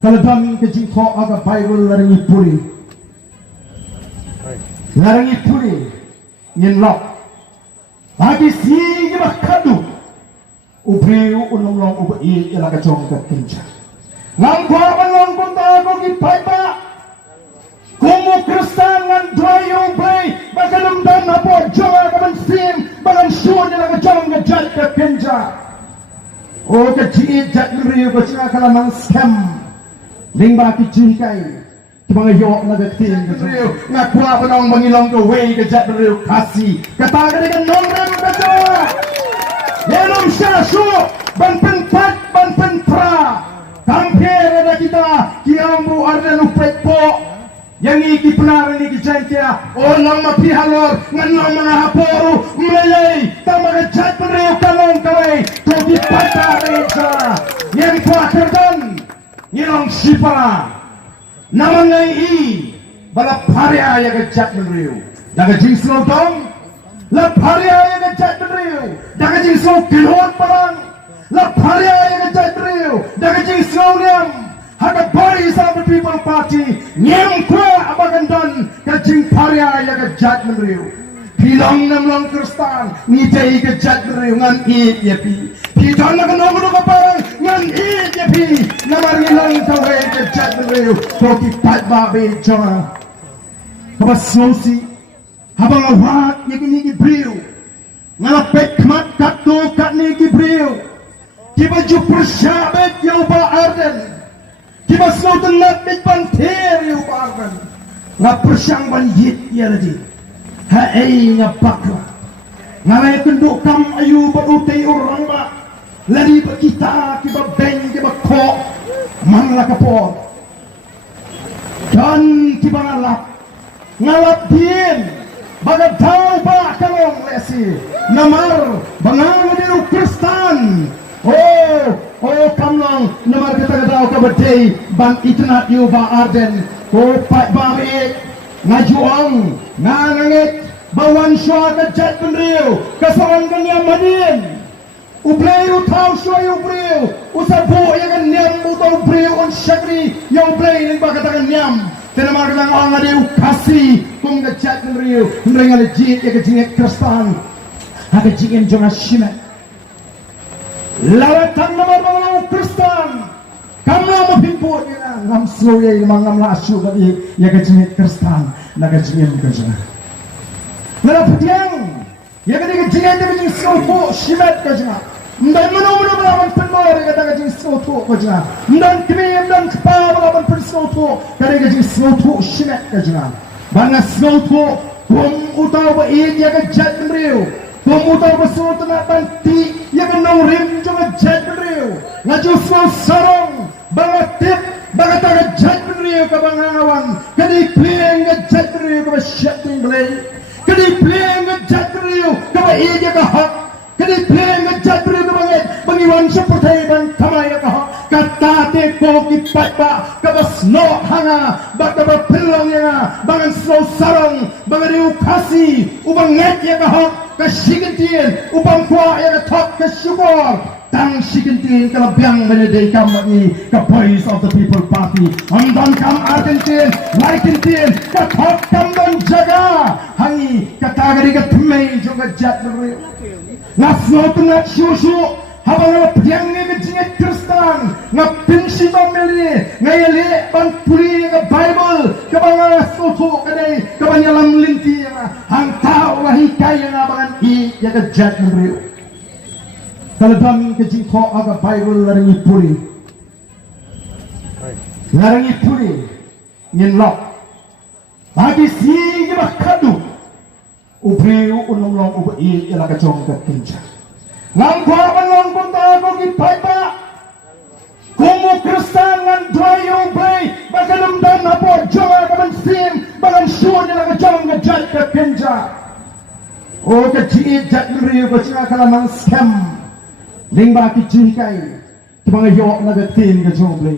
Kaladang kajingko aga Bible larangi puri. Larangi puri. Nyen lok. Bagi sige makadu. Ubriu unong ubai ilaga chong kakinja. Ngang kwa ngang kunta ako gipaipa. Kumu Kristan ngan dwayo ubay. Bagalumdan na po jonga kaman sim. Bagan shuon ilaga chong kajat kakinja. O kajiit jat nriyo kachinga kalamang scam. Lingba kijikai mga yok na gatin nga kwa pa nang mangilong ka way ka jat beriu kasi kata ka dengan nomrang ka to yenom siya su ban penpat ban pentra kampere na kita kiambu arna lupet po yang iki penar ni kijantia o nang mapihalor ngan nang mga haporo malay tama ka jat beriu kalong kaway to di patareja yang kwa kerdan Nilong sipara namangai i balap hari ayah kejat menriu daga jingslo dong lap hari ayah kejat menriu daga jingslo kilot parang lap hari ayah kejat menriu daga jingslo niam haga body of the people party niam kwa abagandan kajing hari ayah kejat menriu Pilong namlang Kristan ngijai kejat menriu ngan i yepi Pitang na kanong ka parang ngan i yepi namar ngilang kawe kejat menriu koki pat babe jonga kabas sosi habang awat nigi briu ngalapet kmat katto kat nigi briu kiba ju pershabet yau ba arden kiba slow tenat bit banter yau ba arden nga persyang ban yit ya lagi ha ei nga bakla ngalay kenduk kam ayu ba utay orang ba lari ba kita kiba beng kiba ko mangla kapot dan kiba ngalap din baga tau ba kalong lesi namar bangang diru Kristan oh kamlang namar kita daw ka badai ban itnat yu ba arden ko pat ba ngajuang ngangit bawan syua kejat penriu kasawan kanya madin ubleu tau syua ubleu usabu yang niam utau ubleu on syakri yang ubleu yang bakatakan niam tenamar lang ang adeu kasi kung kejat penriu nrengal jit ya kejinget Kristan ha kejingen jonga shimet lawatan namar mga Kristan kamla mapimpot nila ngam sloye ngam la asyu kadi ya kejinget Kristan na kejingen kaja ngala putiang ya kejinget kejing slopo shimet kaja ndan mano lawan penor kata kejing slopo kaja ndan krim ndan kpa lawan penslopo kadi kejing slopo shimet kaja banga slopo kum utaw ba ya kejat mriu kum utaw ba sultan banti ya kanong rim jonga jet mriu ngaju sarong bangatip bagataga jet mriu ka bangawang kadi pling ga jet mriu ka shutting blade kadi pling ga jet mriu ka iya ka hak kadi pling ga jet mriu ka banget bangiwan seperti bang kamaya ka hak katate ko kipat ba ka basno hanga bakaba pilong ya bangan slow sarong bangariu kasi ubang nget ya ka hak kasigentin upang kwa ya top kasyukor tang sigentin kalabyang benedey kam ni ka voice of the people party amdan kam argentin laikintin ka top kam don jaga hangi katagari ka tmei juga jat meriu nasno tunat syushu habang ngapiang ni kejinget Kristan ngapinsi pamili ngayali ban puli ka Bible ka mga soto kadai ka banyalam linti hang tao lahi kaya nga bangan i ya ka jat meriu kaladang kejingko aga Bible larangi puli nyen lok bagi sige makadu ubriu unong ubai ilaga chong kakinja ngang kwa ngang kunta ako gipaipa kumu Kristan ngan dwayo ubay bagalumdan na po jonga kaman sim bagan shuon ilaga chong kajat kakinja o kajiit jat meriu kachinga kalamang scam lingba kijikai mga yok na gatin ka jomble